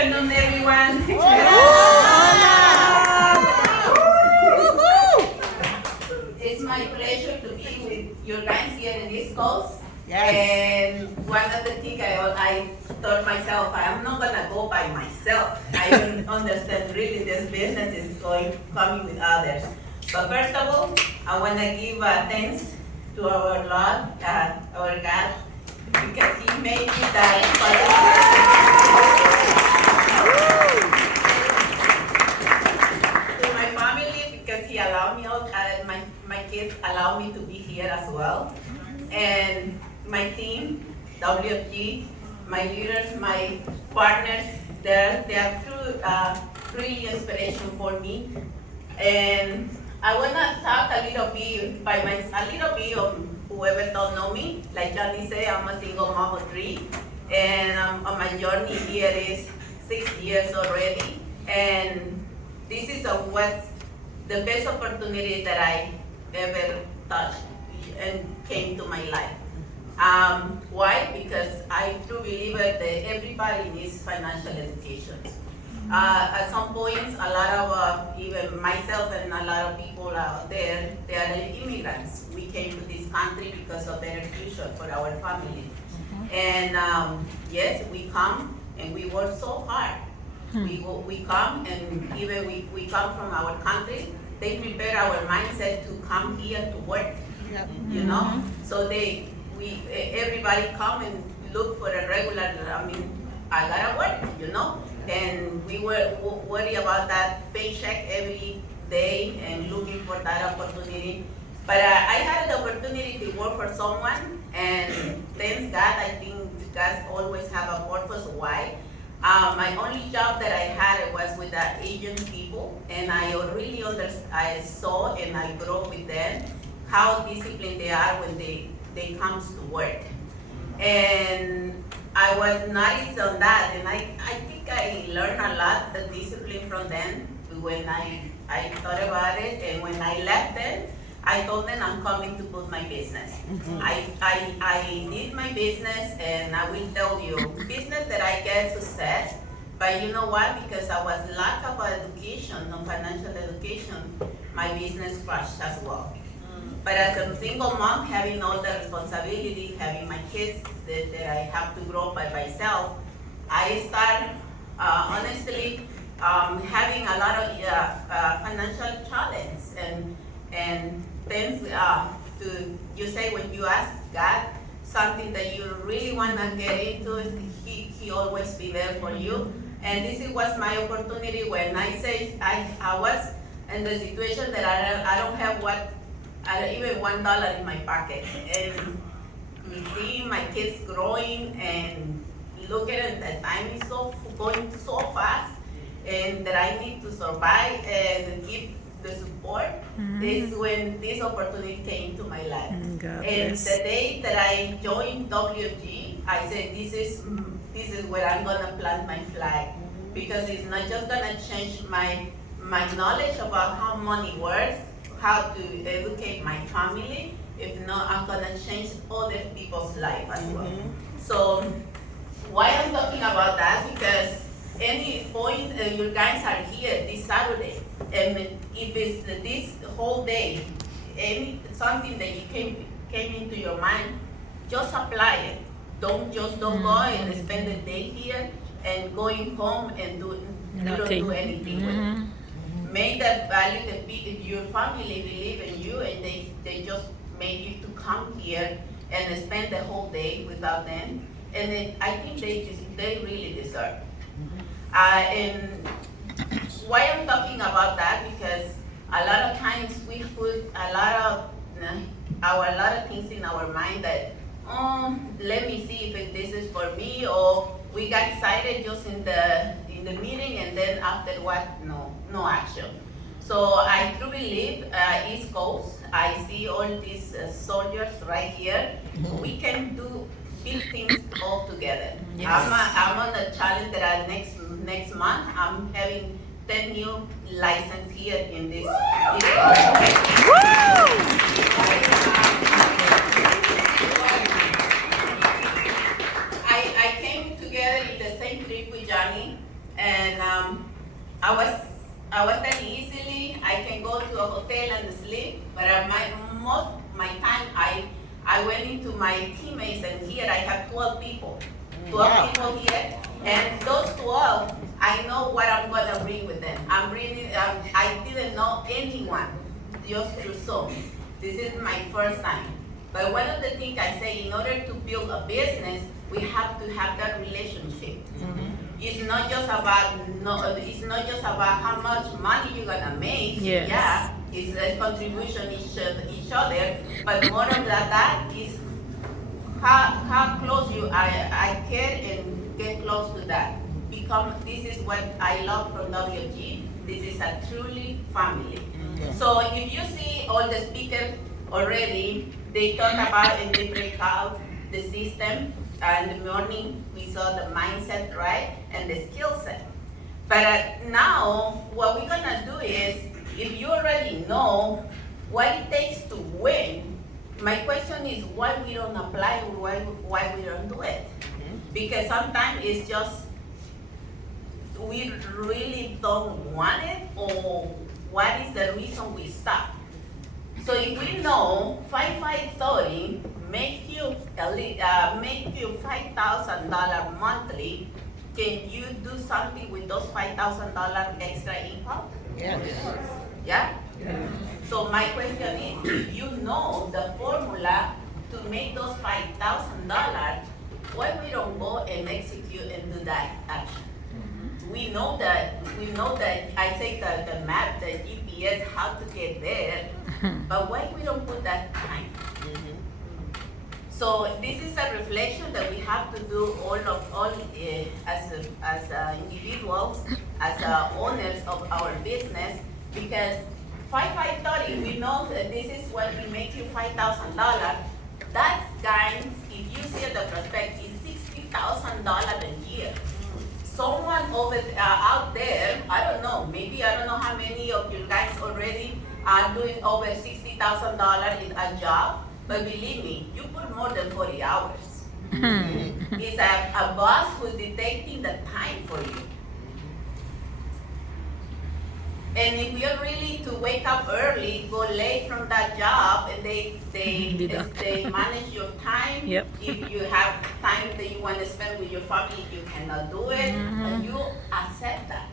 afternoon, everyone. It's my pleasure to be with you guys here in East Coast. Yes. And one of the things I told myself, I'm not gonna go by myself. I don't understand really this business is coming with others. But first of all, I wanna give thanks to our Lord, our God, because He made me that to my family, because He allowed me, my kids allow me to be here as well. And my team, WFG, my leaders, my partners, they are really inspiration for me. And I wanna talk a little bit of whoever don't know me. Like Johnny said, I'm a single mom of 3, and on my journey here is 6 years already. And this is what's the best opportunity that I ever touched and came to my life. Why? Because I do believe that everybody needs financial education. At some points, a lot of, even myself and a lot of people out there, they are immigrants. We came to this country because of better future for our family. And yes, we come and we work so hard. We come and even we come from our country, they prepare our mindset to come here to work. Yep. You know, so everybody come and look for a regular. I gotta work, you know, and we were worried about that paycheck every day and looking for that opportunity. But I had the opportunity to work for someone, and thanks God, I think God always have a purpose why. My only job that I had was with the Asian people, and I really I saw and I grew with them how disciplined they are when they comes to work. And I was nice on that, and I think I learned a lot the discipline from them when I thought about it, and when I left them, I told them I'm coming to put my business. I did my business, and I will tell you, business that I get success, but you know what? Because I was lack of education, no financial education, my business crashed as well. But as a single mom, having all the responsibility, having my kids that I have to grow by myself, I start honestly having a lot of financial challenge and things to you say when you ask God something that you really wanna get into, He always be there for you. And this was my opportunity when I say I was in the situation that I don't have even $1 in my pocket, and seeing my kids growing and looking at the time is going so fast, and that I need to survive and give the support. Is when this opportunity came to my life. And the day that I joined WFG, I said this is where I'm gonna plant my flag, because it's not just gonna change my knowledge about how money works, how to educate my family. If not, I'm gonna change other people's life as well. So why I'm talking about that? Because any point you guys are here this Saturday, and if it's this whole day, something that you came into your mind, just apply it. Don't go and spend the day here and going home and don't do anything with it. Make that value that your family believe in you, and they just made you to come here and spend the whole day without them. And then I think they really deserve. And why I'm talking about that, because a lot of times we put a lot of things in our mind that, let me see if this is for me, or we got excited just in the meeting, and then after what, no action. So I do believe East Coast, I see all these soldiers right here. We can do big things all together. Yes. I'm on a challenge that next month I'm having 10 new license here in this. I came together in the same trip with Johnny, and I was telling easily I can go to a hotel and sleep, but most my time I went into my teammates, and here I have 12 people. 12 people here, and those 12, I know what I'm gonna bring with them. I didn't know anyone, just through Zoom. This is my first time. But one of the things I say, in order to build a business, we have to have that relationship. It's not just about how much money you're gonna make. Yes. Yeah, it's a contribution each other. But more than that is how close you are. I care and get close to that. This is what I love from WFG. This is a truly family. So if you see all the speakers already, they talk about and they break out the system. And in the morning, we saw the mindset, right, and the skill set. But now, what we're gonna do is, if you already know what it takes to win, my question is why we don't apply, or why we don't do it? Because sometimes it's just we really don't want it, or what is the reason we stop? So if we know 5530 make you $5,000 monthly, can you do something with those $5,000 extra income? Yes. Yeah? So my question is, if you know the formula to make those $5,000, why we don't go and execute and do that action? We know that I say the map, the GPS, how to get there, but why we don't put that time? So this is a reflection that we have to do as individuals, as owners of our business, because 5530, we know that this is what we make you $5,000. That, guys, if you see the prospect, is $60,000 a year. Someone out there, I don't know how many of you guys already are doing over $60,000 in a job, but believe me, you put more than 40 hours. It's a boss who's detecting the time for you. And if you're really to wake up early, go late from that job, and they manage your time. Yep. If you have time that you want to spend with your family, you cannot do it, and you accept that.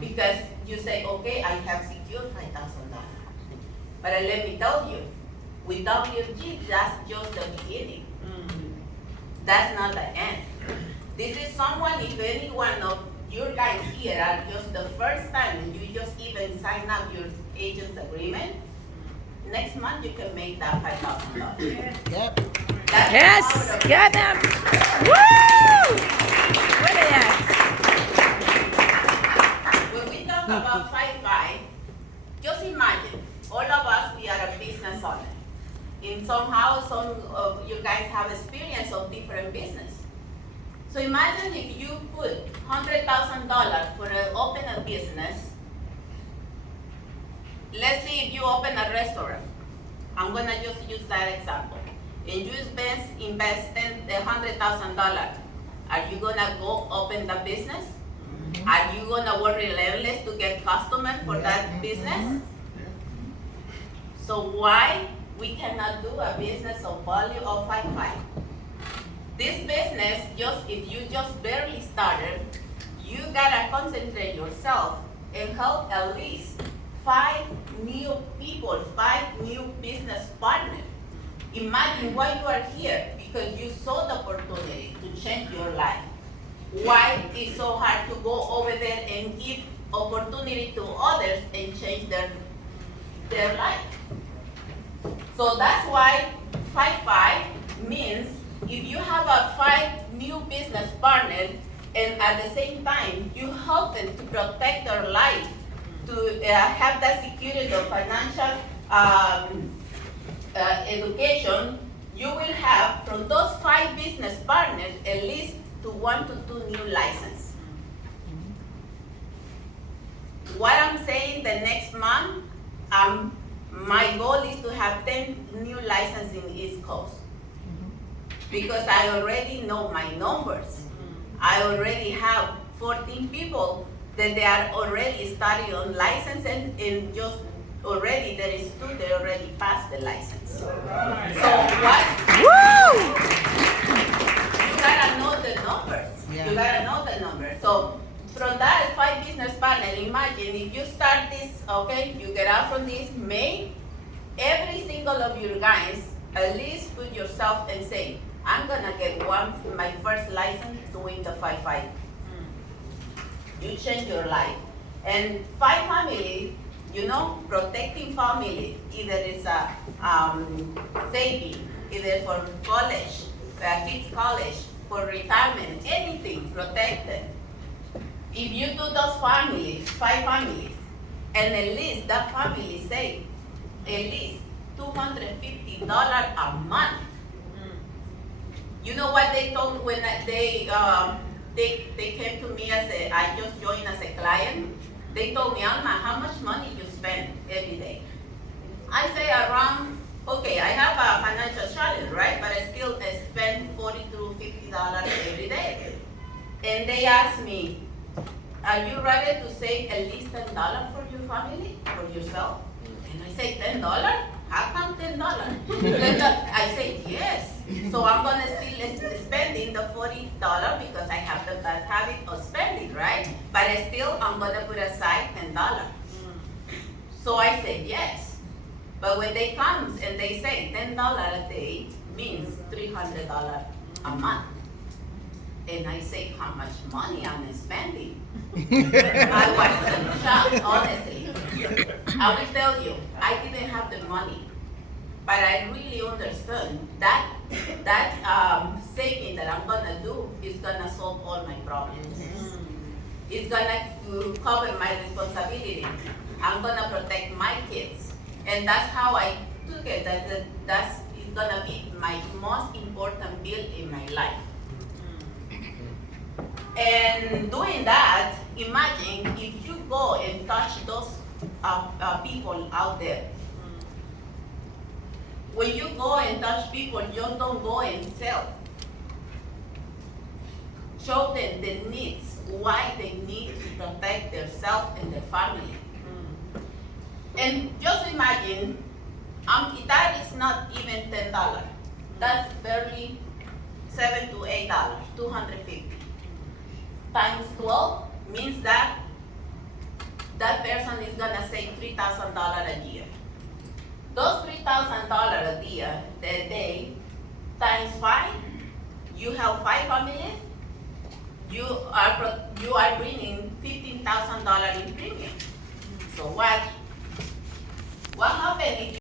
Because you say, okay, I have secured $5,000. But let me tell you, with WFG, that's just the beginning. That's not the end. This is someone, if any one of you guys here are just the first time and you just even sign up your agent's agreement, next month you can make that $5,000. Yep. Yes, get them. Woo! What are they? When we talk about 5-5, just imagine, all of us, we are a business owner. In somehow, some of you guys have experience of different business. So imagine if you put $100,000 for open a business. Let's say if you open a restaurant. I'm gonna just use that example. And you invest the $100,000. Are you gonna go open the business? Are you gonna work relentless to get customers for that business? So why we cannot do a business of value of 5-5? This business, if you just barely started, you gotta concentrate yourself and help at least 5 new people, 5 new business partners. Imagine why you are here, because you saw the opportunity to change your life. Why it's so hard to go over there and give opportunity to others and change their life? So that's why 5-5 means if you have a 5 new business partners and at the same time you help them to protect their life, to have that security of financial education, you will have from those 5 business partners at least to 1 to 2 new licenses. What I'm saying the next month, my goal is to have 10 new licenses in East Coast. Because I already know my numbers. I already have 14 people that they are already studying on license and just already there is 2 they already passed the license. So what? Woo! You gotta know the numbers. Yeah. You gotta know the numbers. So from that 5 business partner, imagine if you start this, okay, you get out from this, make every single of you guys at least put yourself and say, I'm gonna get my first license doing the 5-5. You change your life. And 5 families, protecting family, either it's a saving, either for college, kids college, for retirement, anything, protected. If you do those families, 5 families, and at least that family save at least $250 a month. You know what they told when they came to me I just joined as a client. They told me, Alma, how much money you spend every day? I say around, okay, I have a financial challenge, right? But I still spend $40 to $50 every day. And they asked me, are you ready to save at least $10 for your family, for yourself? And I say, $10? How come $10? I say, yes. So I'm gonna still spending the $40 because I have the bad habit of spending, right? But I'm gonna put aside $10. So I say yes. But when they come and they say $10 a day means $300 a month. And I say, how much money I'm spending? I was shocked, honestly. I will tell you, I didn't have the money, but I really understand that saving that I'm gonna do is gonna solve all my problems. It's gonna cover my responsibility. I'm gonna protect my kids, and that's how I took it. That's gonna be my most important bill in my life. And doing that, imagine if you go and touch those people out there. When you go and touch people, just don't go and sell. Show them the needs, why they need to protect themselves and their family. And just imagine, that is not even $10. That's barely $7 to $8, $250. Times 12 means that person is gonna save $3,000 a year. Those $3,000 a year, that day, times 5, you have 5 families, you are bringing $15,000 in premium. So what happened if